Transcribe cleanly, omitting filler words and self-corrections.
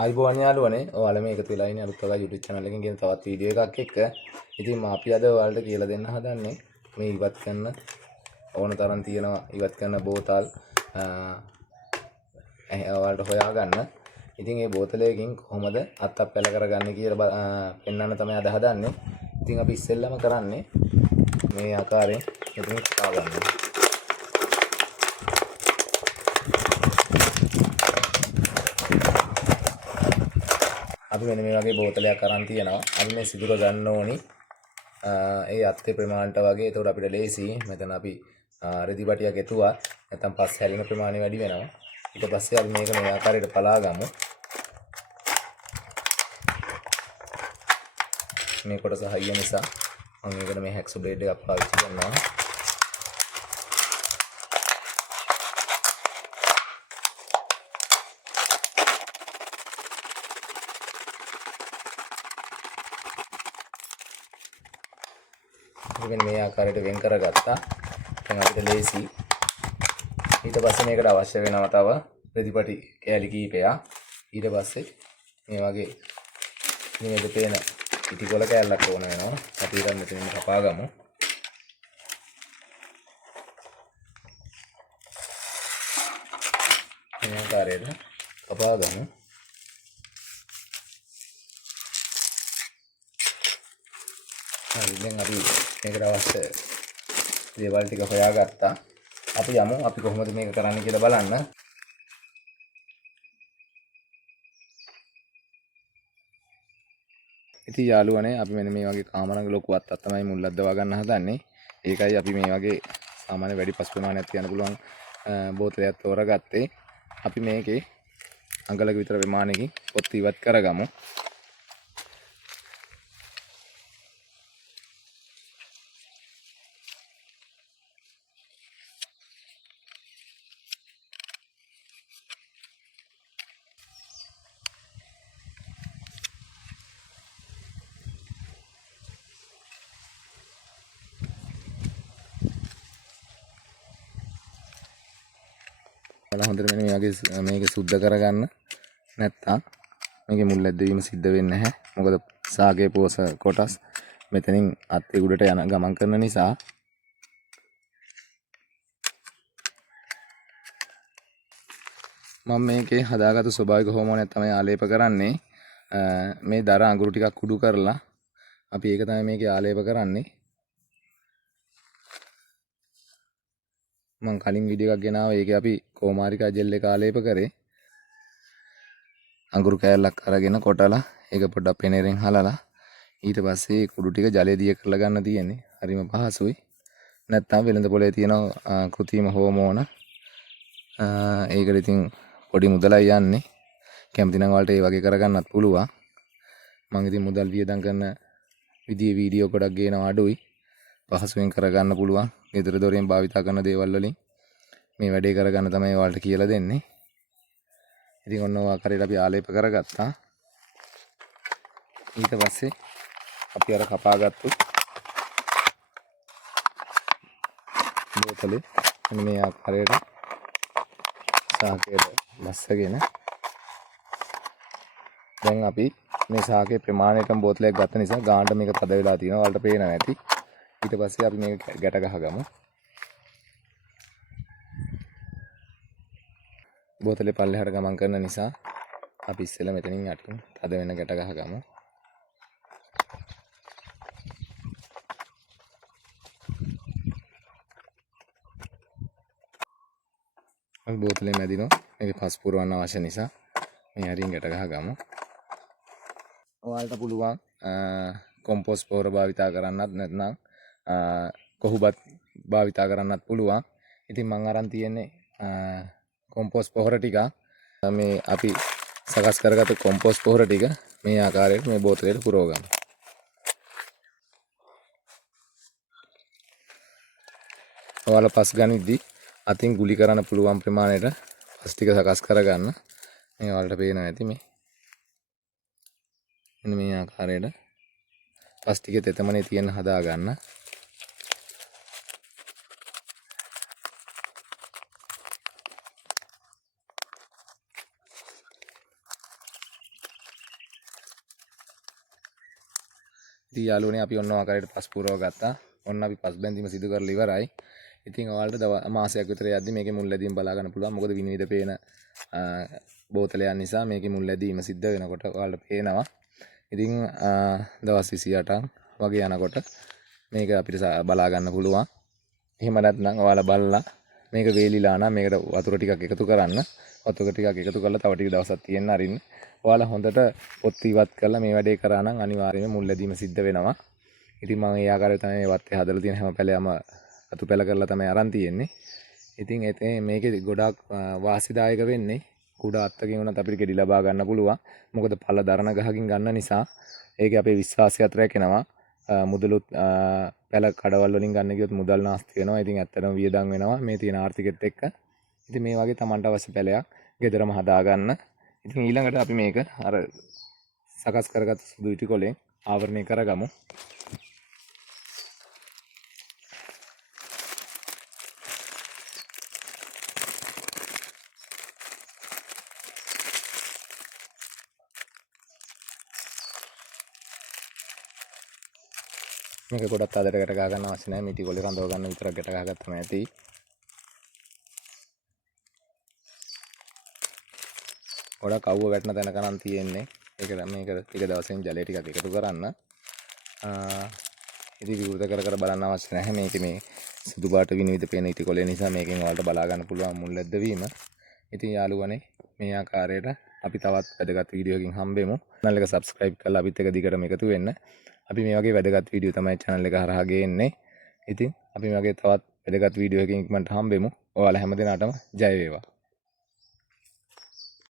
ආයිබෝවන් යාළුවනේ ඔයාලා මේ එකතු වෙලා ඉන්නේ අලුත් වගේ YouTube channel එකකින් කියන තවත් වීඩියෝ එකක් එක්ක. ඉතින් අපි අද ඔයාලට කියලා දෙන්න හදන්නේ මේ ඉවත් කරන ඕන තරම් තියෙනවා ඉවත් කරන බෝතල් ඔයාලට හොයාගන්න. ඉතින් මේ බෝතලයකින් කොහොමද අත්තක් පැල කරගන්නේ කියලා පෙන්වන්න තමයි අද හදන්නේ. ඉතින් අපි ඉස්සෙල්ලම කරන්නේ මේ ආකාරයෙන් මෙතන කපා ගන්න. අපි මෙන්න මේ වගේ බෝතලයක් අරන් තියෙනවා. අපි මේ සිදුර ගන්න ඕනි. ඒ අත්තේ ප්‍රමාණයට වගේ. ඒතකොට අපිට ලේසි. මෙතන අපි රෙදි පටියක් එතුවා. නැත්නම් පස් හැලෙන ප්‍රමාණය වැඩි වෙනවා. ඊට පස්සේ අපි මේක මේ ආකාරයට පලා ගමු. මේ කොටස හයිය නිසා මම මේකට මේ හැක්සු බ්ලේඩ් එකක් පාවිච්චි කරනවා. මෙන්න මේ ආකාරයට වෙන් කරගත්තා. දැන් අපිට ලේසි. ඊට පස්සේ මේකට අවශ්‍ය වෙනවා තව රෙදිපටි කෑලි කීපයක්. ඊට පස්සේ මේ වගේ මේක පේන ඉටිකොල කෑල්ලක් ඕන වෙනවා. අපි ඊට මෙතනින් කපා ගමු. මේ ආකාරයට කපා ගමු. දැන් අපි මේකට අවශ්‍ය දේවල් ටික හොයාගත්තා. අපි යමු අපි කොහොමද මේක කරන්න කියලා බලන්න. ඉතින් යාළුවනේ අපි මෙන්න මේ වගේ කාමරංග ලොකු අත්තක් තමයි මුල්ලක් දවා ගන්න හදන්නේ. ඒකයි අපි මේ වගේ සාමාන්‍ය වැඩි පස් ප්‍රමාණයක් තියන්න පුළුවන් බෝතලයක් තෝරගත්තේ. අපි මේකේ අඟලක විතර ප්‍රමාණයකින් පොත් ඉවත් කරගමු. හොඳට මෙන්න මේ වගේ මේක සුද්ධ කරගන්න. නැත්තම් මේකේ මුල් ඇද්දවීම සිද්ධ වෙන්නේ නැහැ. මොකද සාගේ පෝස කොටස් මෙතනින් අත්තේ උඩට යන ගමන් කරන නිසා. මම මේකේ හදාගත්තු ස්වභාවික හෝමෝනයක් තමයි ආලේප කරන්නේ. මේ දර අඟුරු ටිකක් කුඩු කරලා අපි ඒක තමයි මේකේ ආලේප කරන්නේ. මම කලින් වීඩියෝ එකක් ගෙනාවා. ඒකේ අපි කොමාරිකා ජෙල් එක ආලේප කරේ. අඟුරු කෑල්ලක් අරගෙන කොටලා ඒක පොඩ්ඩක් පෙනේරෙන් හලලා ඊට පස්සේ කුඩු ටික ජලය දිය කරලා ගන්න තියෙන්නේ. හරිම පහසුයි. නැත්තම් වෙළඳ පොලේ තියෙන කෘත්‍රිම හෝමෝන ඒකට ඉතින් පොඩි මුදලයි යන්නේ. කැමති නම් වලට ඒ වගේ කරගන්නත් පුළුවන්. මම ඉතින් මුදල් වියදම් කරන විදිහේ වීඩියෝ ගොඩක් ගේනවා අඩුයි. පහසුවෙන් කරගන්න පුළුවන්. ගෙදර දොරෙන් භාවිතා කරන දේවල් වලින් මේ වැඩේ කරගන්න තමයි ඔයාලට කියලා දෙන්නේ. ඉතින් ඔන්න ඔය ආකාරයට අපි ආලේප කරගත්තා. ඊට පස්සේ අපි අර කපාගත්තු බෝතලේ මේ ආකාරයට සාකයට බස්සගෙන දැන් අපි මේ සාකේ ප්‍රමාණයටම බෝතලයක් ගත්ත නිසා ගානට මේක තද වෙලා තියෙනවා. ඔයාලට පේනවා ඇති. ඊට පස්සේ අපි මේක ගැට ගහගමු. බෝතලේ පල්ලෙහාට ගමන් කරන නිසා අපි ඉස්සෙල්ලා මෙතනින් යටින් තද වෙන ගැට ගහගමු. අපි බෝතලේ මැදිනෝ මේක පස් පුරවන්න අවශ්‍ය නිසා මේ හරියෙන් ගැට ගහගමු. ඔයාලට පුළුවන් කොම්පෝස්ට් පොහොර භාවිතා කරන්නත් නැත්නම් කොහුබත් භාවිතා කරන්නත් පුළුවන්. ඉතින් මම අරන් තියෙන්නේ කොම්පෝස්ට් පොහොර ටික. මේ අපි සකස් කරගත්ත කොම්පෝස්ට් පොහොර ටික මේ ආකාරයට මේ බෝතලයට පුරව ගමු. ඔයාලා පස් ගනිද්දි අතින් ගුලි කරන්න පුළුවන් ප්‍රමාණයට පස් ටික සකස් කරගන්න. මේ ඔයාලට පේනවා ඇති මේ. මෙන්න මේ ආකාරයට පස් ටික තෙතමනේ තියෙන හදා ගන්න. ඉතින් යාළුවනේ අපි ඔන්න ආකාරයට පස් පුරව ගත්තා. ඔන්න අපි පස් බැඳීම සිදු කරලා ඉවරයි. ඉතින් ඔයාලට මාසයක් විතර යද්දි මේකේ මුල් ලැබීම බලා ගන්න පුළුවන්. මොකද විනිවිද පේන බෝතලයන් නිසා මේකේ මුල් ලැබීම සිද්ධ වෙනකොට ඔයාලට පේනවා. ඉතින් දවස් 28ක් වගේ යනකොට මේක අපිට බලා ගන්න පුළුවන්. එහෙම නැත්නම් ඔයාලා බලලා මේක වේලිලා නම් මේකට වතුර ටිකක් එකතු කරන්න. වතුර ටිකක් එකතු කරලා තව ටික දවසක් තියෙන්න අරින්න. ඔයාලා හොඳට පොත් ඉවත් කරලා මේ වැඩේ කරා නම් අනිවාර්යයෙන්ම මුල් ලැබීම සිද්ධ වෙනවා. ඉතින් මම ඒ ආකාරයට තමයි මේ වත්තේ හදලා තියෙන හැම පැලයම අතු පැල කරලා තමයි අරන් තියෙන්නේ. ඉතින් මේකේ ගොඩාක් වාසිදායක වෙන්නේ කුඩා අත්තකින් උනත් අපිට ගෙඩි ලබා ගන්න පුළුවන්. මොකද පළ දරන ගහකින් ගන්න නිසා ඒකේ අපේ විශ්වාසයත් රැකෙනවා. මුදලුත් පැල කඩවල් වලින් ගන්න ගියොත් මුදල් නාස්ති වෙනවා. ඉතින් ඇත්තටම වියදම් වෙනවා මේ තියෙන ආර්ථිකෙත් එක්ක. ඉතින් මේ වගේ Tamanට අවශ්‍ය පැලයක් ගෙදරම හදා ගන්න. ඉතින් ඊළඟට අපි මේක අර සකස් කරගත්ත සුදු ඉටි කොලෙන් ආවරණය කරගමු. මේක ගොඩක් අදට ගැට ගහ ගන්න අවශ්‍ය නැහැ. මේ ඉටි කොලේ රඳව ගන්න විතරක් ගැට ගහගත්තම ඇති. ගොඩක් අවුව වැටෙන තැනක නම් තියෙන්නේ. මේක ටික දවසෙන් ජලය ටිකක් එකතු කරන්න. ඉතින් විවෘත කර බලන්න අවශ්‍ය නැහැ. මේකේ මේ සුදු පාට විනිවිද පේන ඉටි කොලේ නිසා මේකෙන් ඔයාලට බලා ගන්න පුළුවන් මුල් ලැබීම. ඉතින් යාළුවනේ මේ ආකාරයට අපි තවත් වැදගත් වීඩියෝ එකකින් හම්බෙමු. channel එක subscribe කරලා අපිත් එක්ක දිගටම එකතු වෙන්න. අපි මේ වගේ වැදගත් වීඩියෝ තමයි channel එක හරහා ගේන්නේ. ඉතින් අපි මේ වගේ තවත් වැදගත් වීඩියෝ එකකින් ඉක්මනට හම්බෙමු. ඔයාලා හැමදෙනාටම ජය වේවා.